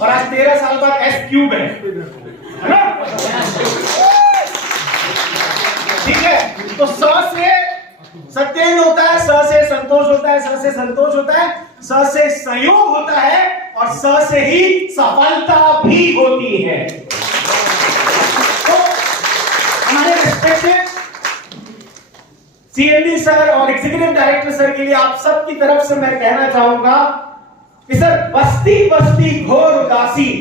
और आज 13 साल बाद S³ है ना? ठीक है, तो स से सत्येन होता है, स से संतोष होता है, स से संतोष होता है, स से संयोग होता है और स से ही सफलता भी होती है। तो हमारे रिस्पेक्टेड CMD सर और एग्जीक्यूटिव डायरेक्टर सर के लिए आप सबकी तरफ से मैं कहना चाहूंगा कि सर बस्ती बस्ती घोर उदासी,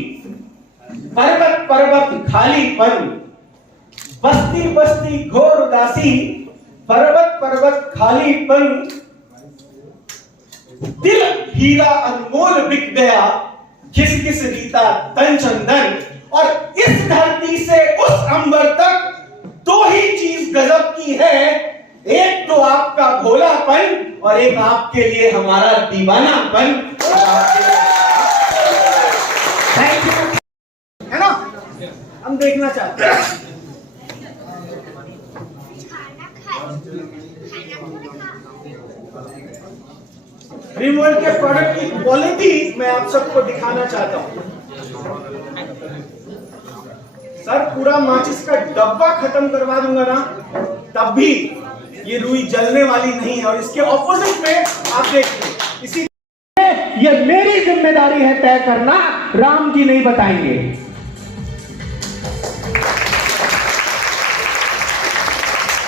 पर्वत पर्वत खालीपन, बस्ती बस्ती घोर उदासी, पर्वत पर्वत खालीपन, दिल हीरा अनमोल बिक गया, घिस घिस रीता तन चंदन। और इस धरती से उस अंबर तक दो ही चीज गजब की है, एक तो आपका भोलापन और एक आपके लिए हमारा दीवानापन। थैंक यू, है ना? हम देखना चाहते हैं रिमोल्ड के प्रोडक्ट की क्वालिटी मैं आप सबको दिखाना चाहता हूं। सर पूरा माचिस का डब्बा खत्म करवा दूंगा ना, तब भी ये रुई जलने वाली नहीं है। और इसके ऑपोजिट में आप देखिए, इसी ये मेरी जिम्मेदारी है तय करना, राम जी नहीं बताएंगे।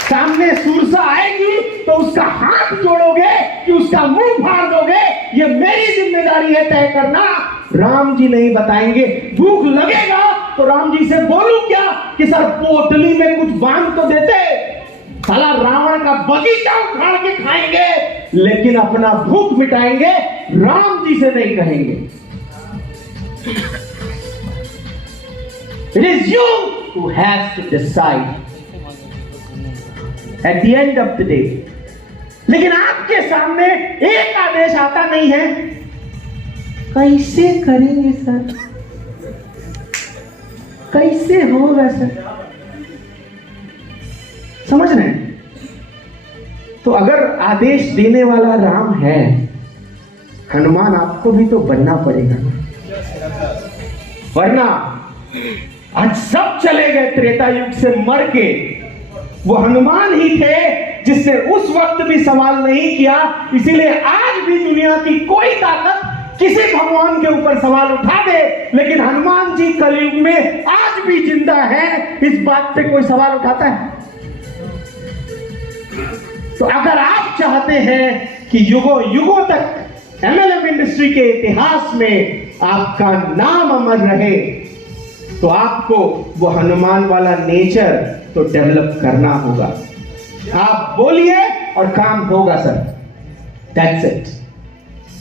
सामने सुरसा आएगी तो उसका हाथ जोड़ोगे कि उसका मुंह फाड़ दोगे, ये मेरी जिम्मेदारी है तय करना, राम जी नहीं बताएंगे। भूख लगेगा तो राम जी से बोलूं क्या कि सर पोटली में कुछ बांध तो देते, साला रावण का बगीचा उखाड़ के खाएंगे, लेकिन अपना भूख मिटाएंगे, राम जी से नहीं कहेंगे। It is you who has to decide at the end of the day। लेकिन आपके सामने एक आदेश आता नहीं है, कैसे करेंगे सर, कैसे होगा सर, समझ रहे हैं? तो अगर आदेश देने वाला राम है, हनुमान आपको भी तो बनना पड़ेगा ना, वरना आज सब चले गए त्रेता युग से मर के, वो हनुमान ही थे जिसने उस वक्त भी सवाल नहीं किया। इसीलिए आज भी दुनिया की कोई ताकत किसी भगवान के ऊपर सवाल उठा दे, लेकिन हनुमान जी कलयुग में आज भी जिंदा है, इस बात पे कोई सवाल उठाता है? तो अगर आप चाहते हैं कि युगों युगों तक MLM इंडस्ट्री के इतिहास में आपका नाम अमर रहे, तो आपको वो हनुमान वाला नेचर तो डेवलप करना होगा। आप बोलिए और काम होगा सर, दैट्स इट।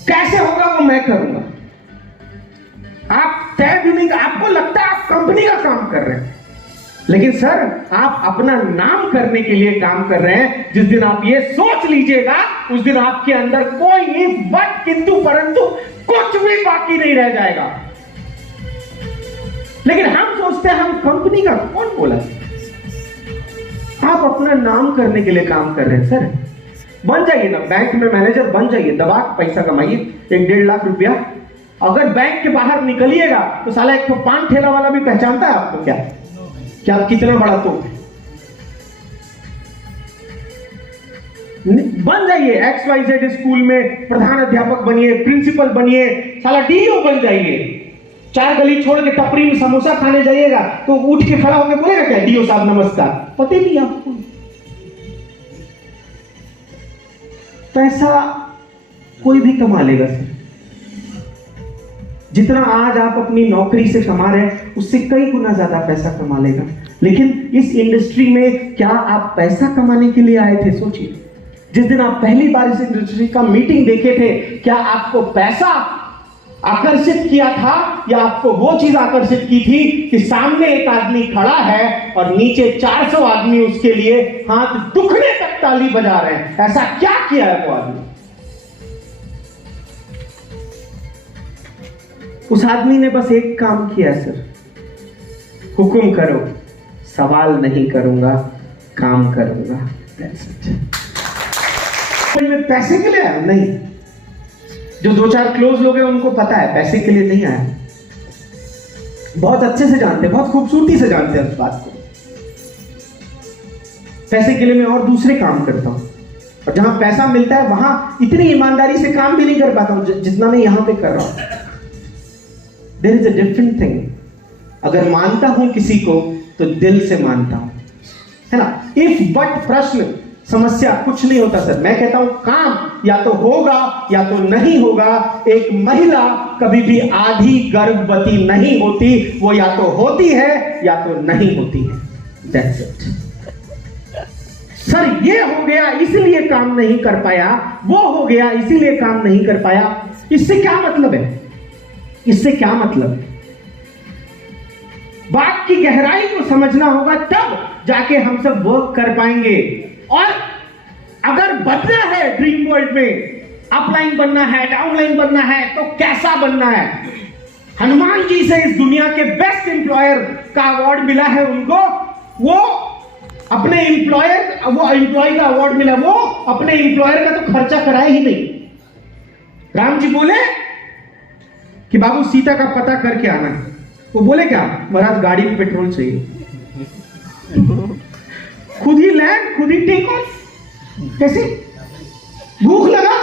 कैसे होगा वो मैं करूंगा, आप तय भी नहीं। आपको लगता है आप कंपनी का काम कर रहे हैं, लेकिन सर आप अपना नाम करने के लिए काम कर रहे हैं। जिस दिन आप ये सोच लीजिएगा, उस दिन आपके अंदर कोई इफ बट किंतु परंतु कुछ भी बाकी नहीं रह जाएगा। लेकिन हम सोचते हैं हम कंपनी का, कौन बोला? आप अपना नाम करने के लिए काम कर रहे हैं सर, बन जाइए ना बैंक में मैनेजर, बन जाइए, दबा पैसा कमाइए 1-1.5 लाख रुपया। अगर बैंक के बाहर निकलिएगा तो साला एक तो पान ठेला वाला भी पहचानता है आपको क्या, कि आप कितना बड़ा तो बन जाइए। XYZ स्कूल में प्रधान अध्यापक बनिए, प्रिंसिपल बनिए, साला DO बन जाइए। 4 गली छोड़ के टपरी में समोसा खाने जाइएगा तो उठ के खड़ा होकर बोलेगा क्या, DO साहब नमस्कार? पता नहीं आपको। पैसा कोई भी कमा लेगा सर, जितना आज आप अपनी नौकरी से कमा रहे हैं उससे कई गुना ज्यादा पैसा कमा लेगा। लेकिन इस इंडस्ट्री में क्या आप पैसा कमाने के लिए आए थे? सोचिए, जिस दिन आप पहली बार इस इंडस्ट्री का मीटिंग देखे थे, क्या आपको पैसा आकर्षित किया था या आपको वो चीज आकर्षित की थी कि सामने एक आदमी खड़ा है और नीचे 400 आदमी उसके लिए हाथ दुखने तक ताली बजा रहे हैं? ऐसा क्या किया है वो आदमी? उस आदमी ने बस एक काम किया सर, हुक्म करो, सवाल नहीं करूंगा, काम करूंगा। मैं पैसे के लिए आया नहीं, जो 2-4 क्लोज लोग हैं उनको पता है पैसे के लिए नहीं आया। बहुत अच्छे से जानते हैं, बहुत खूबसूरती से जानते हैं उस बात को। पैसे के लिए मैं और दूसरे काम करता हूं, और जहां पैसा मिलता है वहां इतनी ईमानदारी से काम भी नहीं कर पाता हूं जितना मैं यहां पे कर रहा हूं। There is a different thing. अगर मानता हूं किसी को तो दिल से मानता हूं, है ना। इफ बट प्रश्न समस्या कुछ नहीं होता सर। मैं कहता हूं काम या तो होगा या तो नहीं होगा। एक महिला कभी भी आधी गर्भवती नहीं होती, वो या तो होती है या तो नहीं होती है। That's it. सर ये हो गया इसलिए काम नहीं कर पाया, वो हो गया इसीलिए काम नहीं कर पाया, इससे क्या मतलब है? इससे क्या मतलब है? बात की गहराई को समझना होगा, तब जाके हम सब वर्क कर पाएंगे। और अगर बनना है ड्रीम वर्ल्ड में, अपलाइन बनना है, डाउनलाइन बनना है, तो कैसा बनना है? हनुमान जी से इस दुनिया के बेस्ट एम्प्लॉयर का अवार्ड मिला है उनको। वो अपने एम्प्लॉय का अवार्ड मिला, वो अपने एम्प्लॉयर का तो खर्चा कराए ही नहीं। राम जी बोले कि बाबू सीता का पता करके आना। वो बोले क्या? महाराज गाड़ी में पेट्रोल चाहिए। खुद ही लैंड, खुद ही टेक ऑफ। कैसे? भूख लगा,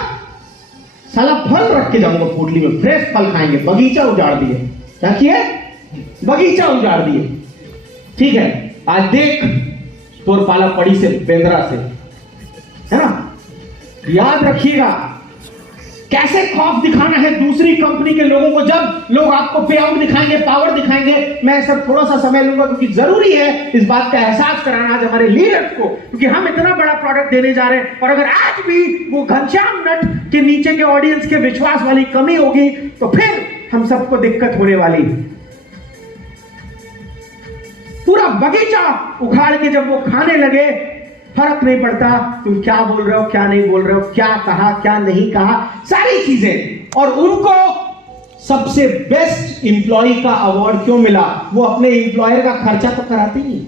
साला फल रख के जाऊंगा पोटली में, फ्रेश फल खाएंगे। बगीचा उजाड़ दिए। क्या किए? बगीचा उजाड़ दिए। ठीक है, आज देख तोर पाला पड़ी से बेंद्रा से, है ना। याद रखिएगा कैसे खौफ दिखाना है दूसरी कंपनी के लोगों को। जब लोग आपको पे आउट दिखाएंगे, पावर दिखाएंगे, मैं सब थोड़ा सा समय लूंगा क्योंकि जरूरी है इस बात का एहसास कराना आज हमारे लीडर्स को, क्योंकि हम इतना बड़ा प्रोडक्ट देने जा रहे हैं। और अगर आज भी वो घनश्याम नट के नीचे के ऑडियंस के विश्वास वाली कमी होगी तो फिर हम सबको दिक्कत होने वाली। पूरा बगीचा उखाड़ के जब वो खाने लगे, फर्क नहीं पड़ता तुम क्या बोल रहे हो, क्या नहीं बोल रहे हो, क्या कहा, क्या नहीं कहा, सारी चीजें। और उनको सबसे बेस्ट एम्प्लॉय का अवार्ड क्यों मिला? वो अपने एम्प्लॉयर का खर्चा तो कराते ही,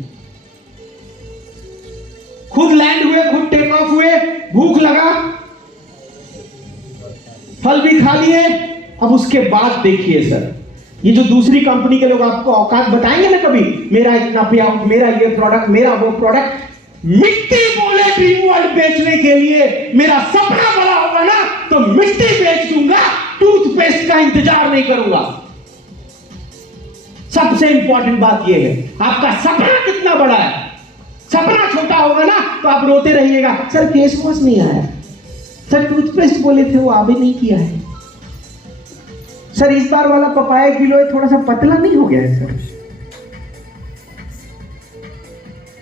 खुद लैंड हुए, खुद टेक ऑफ हुए, भूख लगा, फल भी खा लिए। अब उसके बाद देखिए सर, ये जो दूसरी कंपनी के लोग आपको औकात बताएंगे ना कभी, मेरा इतना पे आउट, मेरा ये प्रोडक्ट, मेरा वो प्रोडक्ट, मिट्टी बोले ड्रीम वर्ल्ड बेचने के लिए। मेरा सपना बड़ा होगा ना तो मिट्टी बेच दूंगा, टूथपेस्ट का इंतजार नहीं करूंगा। सबसे इंपॉर्टेंट बात यह है, आपका सपना कितना बड़ा है। सपना छोटा होगा ना तो आप रोते रहिएगा, सर फेस वॉश नहीं आया, सर टूथपेस्ट बोले थे वो अभी नहीं किया है, सर इस बार वाला पपाया किलो है थोड़ा सा पतला नहीं हो गया है sir.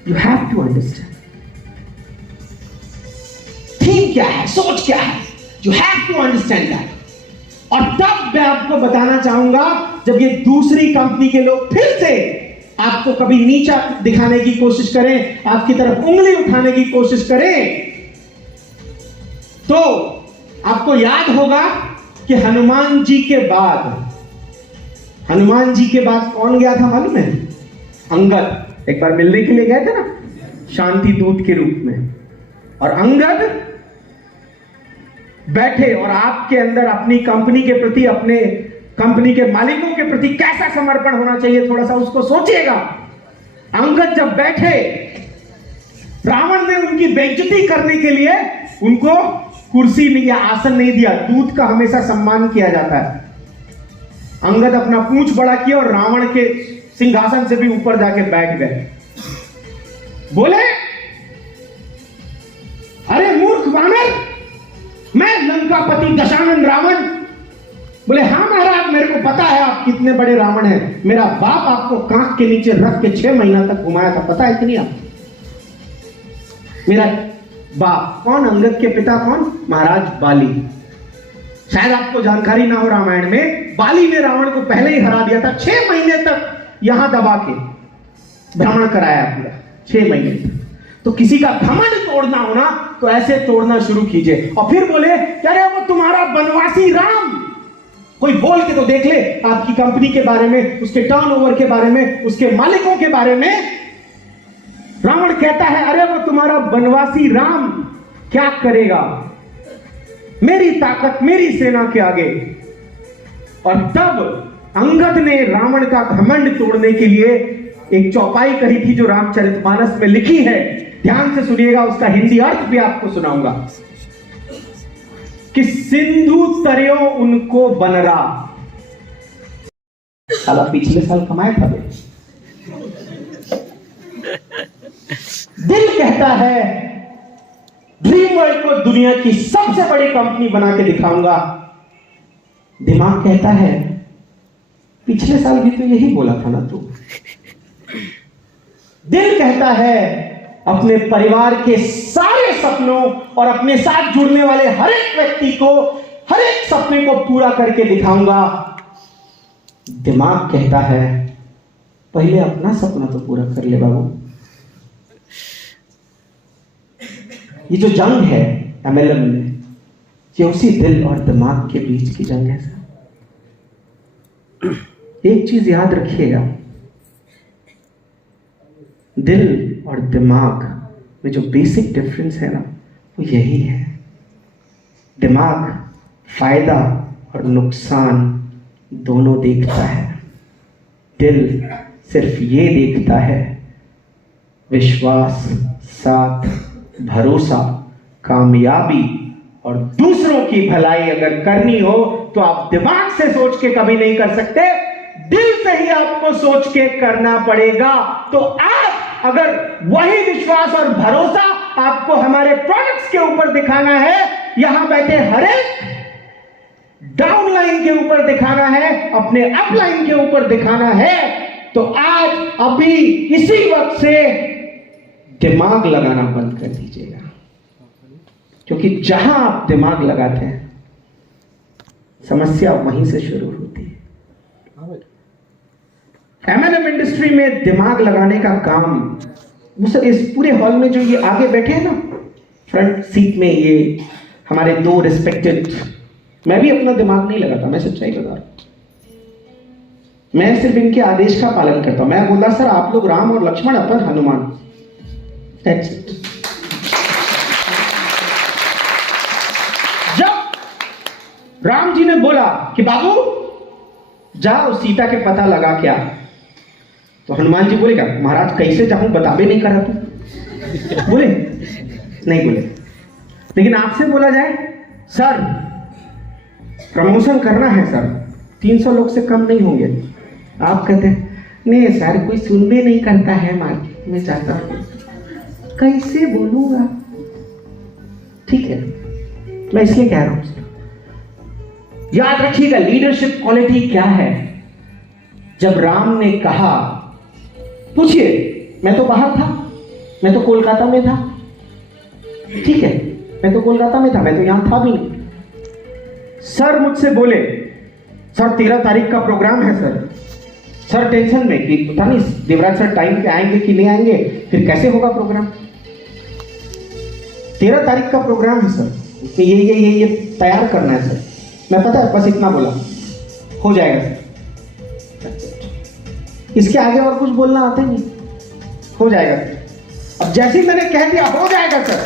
You have to understand theme क्या है, सोच क्या है। You have to understand that. और तब मैं आपको बताना चाहूंगा, जब ये दूसरी कंपनी के लोग फिर से आपको कभी नीचा दिखाने की कोशिश करें, आपकी तरफ उंगली उठाने की कोशिश करें, तो आपको याद होगा कि हनुमान जी के बाद कौन गया था मालूम है? अंगद। एक बार मिलने के लिए गए थे ना, शांति दूत के रूप में। और अंगद बैठे और आपके अंदर अपनी कंपनी के प्रति, अपने कंपनी के मालिकों के प्रति कैसा समर्पण होना चाहिए, थोड़ा सा उसको सोचिएगा। अंगद जब बैठे, रावण ने उनकी बेइज्जती करने के लिए उनको कुर्सी नहीं या आसन नहीं दिया। दूत का हमेशा सम्मान किया जाता है। अंगद अपना पूंछ बड़ा किया और रावण के सिंहासन से भी ऊपर जाके बैठ गए। बोले, अरे मूर्ख वानर, मैं लंकापति दशानन रावण। बोले, हाँ महाराज, मेरे को पता है आप कितने बड़े रावण हैं। मेरा बाप आपको कांख के नीचे रख के 6 महीना तक घुमाया था, पता है कि नहीं आप? मेरा बाप कौन? अंगद के पिता कौन? महाराज बाली। शायद आपको जानकारी ना हो, रामायण में बाली ने रावण को पहले ही हरा दिया था। 6 महीने तक यहां दबा के भ्रमण कराया पूरा, 6 महीने तक। तो किसी का घमंड तोड़ना हो ना तो ऐसे तोड़ना शुरू कीजिए। और फिर बोले, अरे वो तुम्हारा बनवासी राम। कोई बोल के तो देख ले आपकी कंपनी के बारे में, उसके टर्नओवर के बारे में, उसके मालिकों के बारे में। रावण कहता है, अरे वो तुम्हारा बनवासी राम क्या करेगा मेरी ताकत, मेरी सेना के आगे। और तब अंगद ने रावण का घमंड तोड़ने के लिए एक चौपाई कही थी जो रामचरितमानस में लिखी है। ध्यान से सुनिएगा, उसका हिंदी अर्थ भी आपको सुनाऊंगा कि सिंधु तरयो उनको बनरा। साला पिछले साल कमाया था बे। दिल कहता है ड्रीम वर्ल्ड को दुनिया की सबसे बड़ी कंपनी बना के दिखाऊंगा। दिमाग कहता है पिछले साल भी तो यही बोला था ना तू। दिल कहता है अपने परिवार के सारे सपनों और अपने साथ जुड़ने वाले हर एक व्यक्ति को, हर एक सपने को पूरा करके दिखाऊंगा। दिमाग कहता है पहले अपना सपना तो पूरा कर ले बाबू। ये जो जंग है एमएलएम में, ये उसी दिल और दिमाग के बीच की जंग है सर। एक चीज याद रखिएगा, दिल और दिमाग में जो बेसिक डिफरेंस है ना, वो यही है। दिमाग फायदा और नुकसान दोनों देखता है, दिल सिर्फ ये देखता है विश्वास, साथ, भरोसा, कामयाबी और दूसरों की भलाई अगर करनी हो तो आप दिमाग से सोच के कभी नहीं कर सकते, दिल से ही आपको सोच के करना पड़ेगा। तो आप अगर वही विश्वास और भरोसा आपको हमारे प्रोडक्ट्स के ऊपर दिखाना है, यहां बैठे हर एक डाउन लाइन के ऊपर दिखाना है, अपने अप लाइन के ऊपर दिखाना है, तो आज अभी इसी वक्त से दिमाग लगाना बंद कर दीजिएगा। क्योंकि जहां आप दिमाग लगाते हैं समस्या वहीं से शुरू होती है। एमएलएम इंडस्ट्री में दिमाग लगाने का काम, वो सर इस पूरे हॉल में जो ये आगे बैठे हैं ना फ्रंट सीट में, ये हमारे दो रिस्पेक्टेड, मैं भी अपना दिमाग नहीं लगाता, मैं सच्चाई बता रहा हूं। मैं सिर्फ इनके आदेश का पालन करता हूं। मैं बोला सर आप लोग राम और लक्ष्मण, अपन हनुमान, दैट्स इट। जब राम जी ने बोला कि बाबू जाओ सीता के पता लगा क्या, तो हनुमान जी बोले क्या महाराज कैसे जाऊं, बता भी नहीं करा तू। बोले नहीं बोले। लेकिन आपसे बोला जाए सर प्रमोशन करना है सर, 300 लोग से कम नहीं होंगे, आप कहते हैं नहीं सर कोई सुन भी नहीं करता है, मार्केट में जाता हूं, कैसे बोलूंगा। ठीक है, मैं इसलिए कह रहा हूं सर, याद रखिएगा लीडरशिप क्वालिटी क्या है। जब राम ने कहा, पूछिए मैं तो बाहर था, मैं तो कोलकाता में था, ठीक है मैं तो कोलकाता में था, मैं तो यहां था भी नहीं। सर मुझसे बोले सर 13 तारीख का प्रोग्राम है सर टेंशन में कि पता नहीं देवराज सर टाइम पे आएंगे कि नहीं आएंगे, फिर कैसे होगा प्रोग्राम। 13 तारीख का प्रोग्राम है सर, कि ये तैयार करना है सर। मैं पता है बस इतना बोला, हो जाएगा सर, इसके आगे और कुछ बोलना आता ही नहीं, हो जाएगा सर। अब जैसे ही मैंने कह दिया हो जाएगा सर,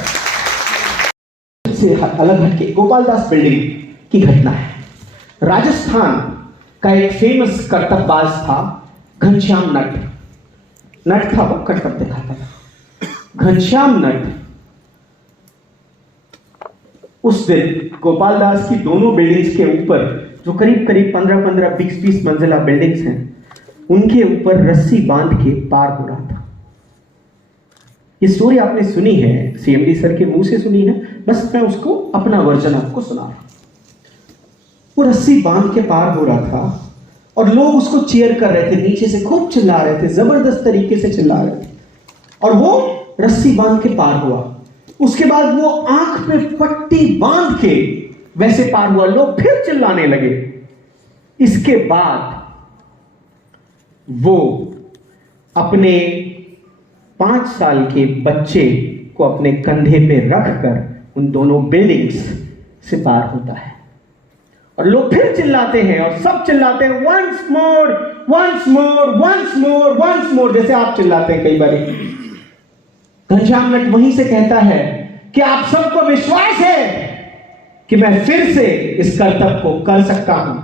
से अलग हटके गोपाल दास बिल्डिंग की घटना है। राजस्थान का एक फेमस करतबबाज था घनश्याम नट था, वो करतब दिखाता था। घनश्याम नट उस दिन गोपाल दास की दोनों बिल्डिंग्स के ऊपर, जो करीब करीब 15-15, 20-20 मंजिला बिल्डिंग्स हैं, उनके ऊपर रस्सी बांध के पार हो रहा था। ये स्टोरी आपने सुनी है, सीएमडी सर के मुंह से सुनी है, बस मैं उसको अपना वर्जन आपको सुना रहा हूं। वो रस्सी बांध के पार हो रहा था और लोग उसको चीयर कर रहे थे, नीचे से खूब चिल्ला रहे थे, जबरदस्त तरीके से चिल्ला रहे थे, और वो रस्सी बांध के पार हुआ। उसके बाद वो आंख पे पट्टी बांध के वैसे पार हुआ, लोग फिर चिल्लाने लगे। इसके बाद वो अपने 5 साल के बच्चे को अपने कंधे पे रखकर उन दोनों बिल्डिंग्स से पार होता है, और लोग फिर चिल्लाते हैं, और सब चिल्लाते हैं once more once more once more once more, जैसे आप चिल्लाते हैं कई बार। घनश्याम नट वहीं से कहता है कि आप सबको विश्वास है कि मैं फिर से इस कर्तव्य को कर सकता हूं।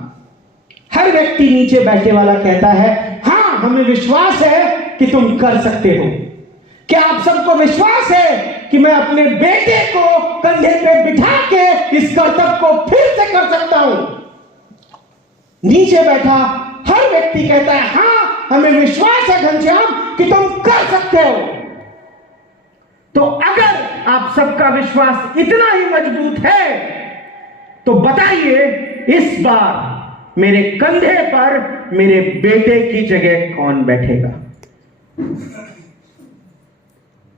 हर व्यक्ति नीचे बैठे वाला कहता है हाँ हमें विश्वास है कि तुम कर सकते हो। क्या आप सबको विश्वास है कि मैं अपने बेटे को कंधे पे बिठा के इस कर्तव्य को फिर से कर सकता हूं? नीचे बैठा हर व्यक्ति कहता है हाँ हमें विश्वास है घनश्याम कि तुम कर सकते हो। तो अगर आप सबका विश्वास इतना ही मजबूत है तो बताइए इस बार मेरे कंधे पर मेरे बेटे की जगह कौन बैठेगा?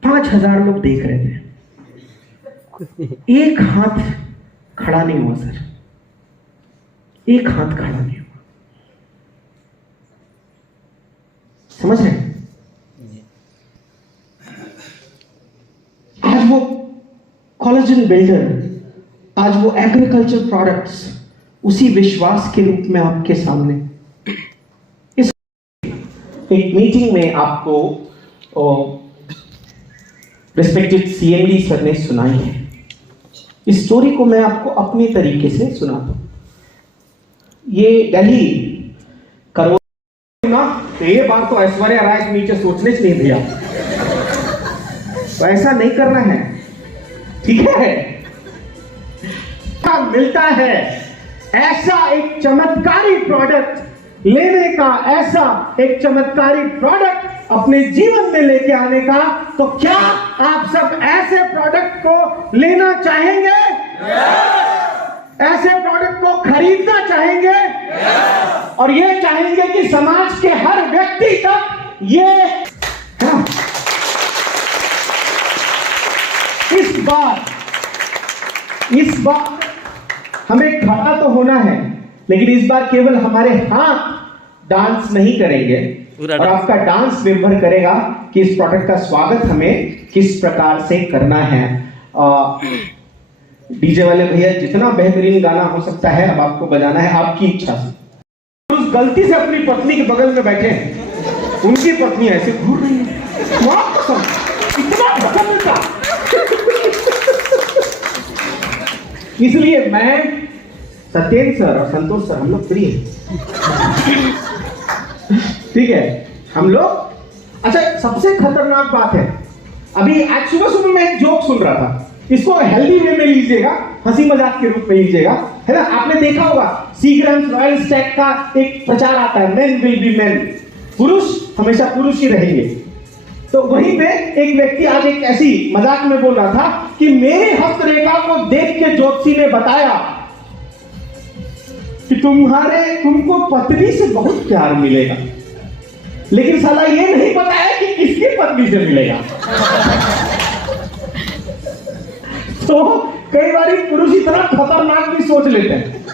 5000 लोग देख रहे थे, एक हाथ खड़ा नहीं हुआ सर, एक हाथ खड़ा नहीं हुआ। समझ रहे हैं? आज वो कोलेजन बिल्डर, आज वो एग्रीकल्चर प्रोडक्ट्स उसी विश्वास के रूप में आपके सामने। इस एक मीटिंग में आपको रिस्पेक्टेड सीएमडी सर ने सुनाई है। इस स्टोरी को मैं आपको अपने तरीके से सुनाता हूं। ये दिल्ली करोड़ ना, तो ये बात तो ऐश्वर्या राय के नीचे सोचने से नहीं दिया, तो ऐसा नहीं करना है, ठीक है? मिलता है ऐसा एक चमत्कारी प्रोडक्ट लेने का, ऐसा एक चमत्कारी प्रोडक्ट अपने जीवन में लेके आने का, तो क्या आप सब ऐसे प्रोडक्ट को लेना चाहेंगे? ऐसे प्रोडक्ट को खरीदना चाहेंगे? और ये चाहेंगे कि समाज के हर व्यक्ति तक ये इस बार हमें खड़ा तो होना है, लेकिन इस बार केवल हमारे हाथ डांस नहीं करेंगे, और आपका डांस निर्भर करेगा कि इस प्रोडक्ट का स्वागत हमें किस प्रकार से करना है। डीजे वाले भैया जितना बेहतरीन गाना हो सकता है अब आपको बजाना है आपकी इच्छा से। उस गलती से अपनी पत्नी के बगल में बैठे हैं, उनकी पत्नी ऐसे घूर रही है, इतना पसंद था। इसलिए मैं, सत्येंद्र सर और संतोष सर हम लोग फ्री हैं, ठीक है? हम लोग अच्छा, सबसे खतरनाक बात है, अभी आज सुबह सुबह मैं एक जोक सुन रहा था, इसको हेल्दी वे में लीजिएगा, हंसी मजाक के रूप में लीजिएगा, है ना? आपने देखा होगा सीग्राम्स रॉयल स्टैक का एक प्रचार आता है, मेन विल बी मेन, पुरुष हमेशा पुरुष ही रहेंगे। तो वहीं पे एक व्यक्ति आज एक ऐसी मजाक में बोल रहा था कि मेरे हस्तरेखा को देख के ज्योतिषी ने बताया कि तुमको पत्नी से बहुत प्यार मिलेगा, लेकिन साला ये नहीं बताया कि किसकी पत्नी से मिलेगा। तो कई बार पुरुष इतना खतरनाक भी सोच लेते हैं,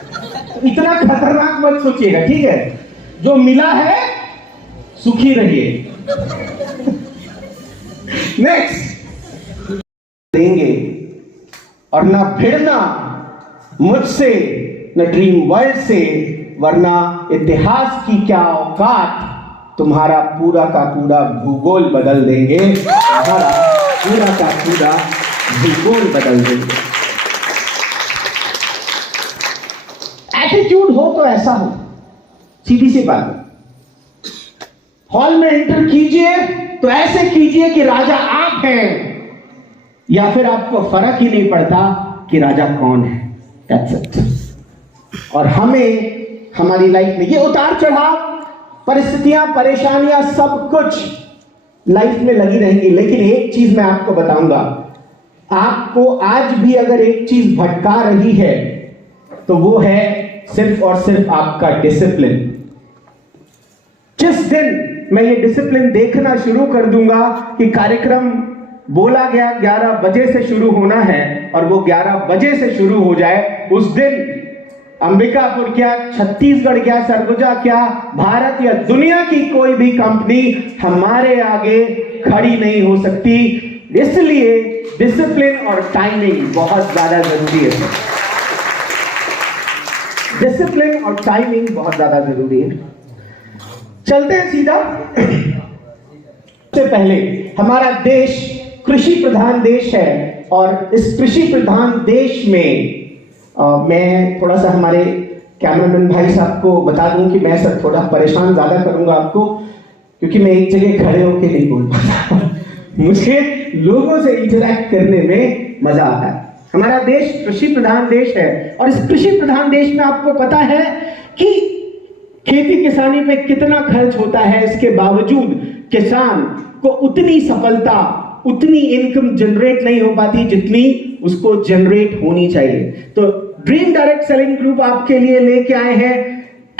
इतना खतरनाक मत सोचिएगा, ठीक है? जो मिला है सुखी रहिए। नेक्स्ट, देंगे और ना भिड़ना मुझसे, न ड्रीम वर्ल्ड से, वरना इतिहास की क्या औकात, तुम्हारा पूरा का पूरा भूगोल बदल देंगे, तुम्हारा पूरा का पूरा भूगोल बदल देंगे। एटीट्यूड हो तो ऐसा हो, सीधी सी बात। हॉल में एंटर कीजिए तो ऐसे कीजिए कि राजा आप हैं, या फिर आपको फर्क ही नहीं पड़ता कि राजा कौन है। That's it. और हमें हमारी लाइफ में ये उतार चढ़ाव, परिस्थितियां, परेशानियां, सब कुछ लाइफ में लगी रहेंगी, लेकिन एक चीज मैं आपको बताऊंगा, आपको आज भी अगर एक चीज भटका रही है तो वो है सिर्फ और सिर्फ आपका डिसिप्लिन। जिस दिन मैं ये डिसिप्लिन देखना शुरू कर दूंगा कि कार्यक्रम बोला गया 11 बजे से शुरू होना है और वो 11 बजे से शुरू हो जाए, उस दिन अंबिकापुर क्या, छत्तीसगढ़ क्या, सरगुजा क्या, भारत या दुनिया की कोई भी कंपनी हमारे आगे खड़ी नहीं हो सकती। इसलिए डिसिप्लिन और टाइमिंग बहुत ज्यादा जरूरी है। डिसिप्लिन और टाइमिंग बहुत ज्यादा जरूरी है। चलते हैं सीधा। सबसे पहले, हमारा देश कृषि प्रधान देश है और इस कृषि प्रधान देश में मैं थोड़ा सा हमारे कैमरामैन भाई साहब को बता दूं कि मैं सर थोड़ा परेशान ज्यादा करूंगा आपको, क्योंकि मैं एक जगह खड़े होके नहीं बोल पाता। मुझे लोगों से इंटरैक्ट करने में मजा आता है। हमारा देश कृषि प्रधान देश है, और इस कृषि प्रधान देश में आपको पता है कि खेती किसानी पे कितना खर्च होता है, इसके बावजूद किसान को उतनी सफलता, उतनी इनकम जनरेट नहीं हो पाती जितनी उसको जनरेट होनी चाहिए। तो ड्रीम डायरेक्ट सेलिंग ग्रुप आपके लिए लेके आए हैं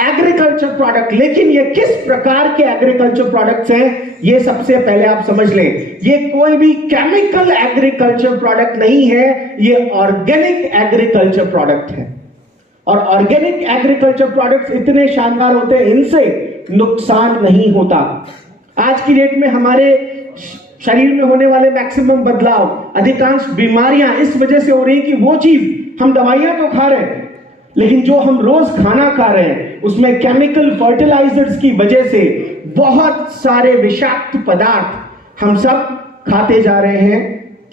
एग्रीकल्चर प्रोडक्ट। लेकिन ये किस प्रकार के एग्रीकल्चर प्रोडक्ट्स हैं, ये सबसे पहले आप समझ लें। ये कोई भी केमिकल एग्रीकल्चर प्रोडक्ट नहीं है, ये ऑर्गेनिक एग्रीकल्चर प्रोडक्ट है। और ऑर्गेनिक एग्रीकल्चर प्रोडक्ट्स इतने शानदार होते हैं, इनसे नुकसान नहीं होता। आज की डेट में हमारे शरीर में होने वाले मैक्सिमम बदलाव, अधिकांश बीमारियां इस वजह से हो रही कि वो चीज, हम दवाइयां तो खा रहे हैं लेकिन जो हम रोज खाना खा रहे हैं उसमें केमिकल फर्टिलाइजर्स की वजह से बहुत सारे विषाक्त पदार्थ हम सब खाते जा रहे हैं,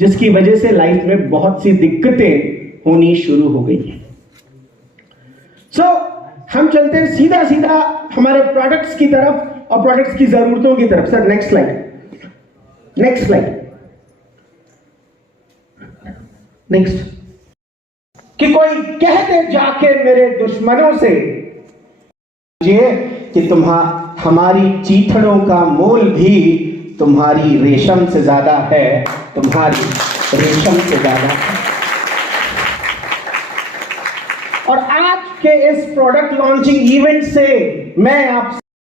जिसकी वजह से लाइफ में बहुत सी दिक्कतें होनी शुरू हो गई है। हम चलते हैं सीधा सीधा हमारे प्रोडक्ट्स की तरफ और प्रोडक्ट्स की जरूरतों की तरफ। Sir next slide, next slide, next. कि कोई कह दे जाके मेरे दुश्मनों से कि हमारी चीथड़ों का मोल भी तुम्हारी रेशम से ज्यादा है, तुम्हारी रेशम से ज्यादा है। और आज के इस प्रोडक्ट लॉन्चिंग इवेंट से मैं आप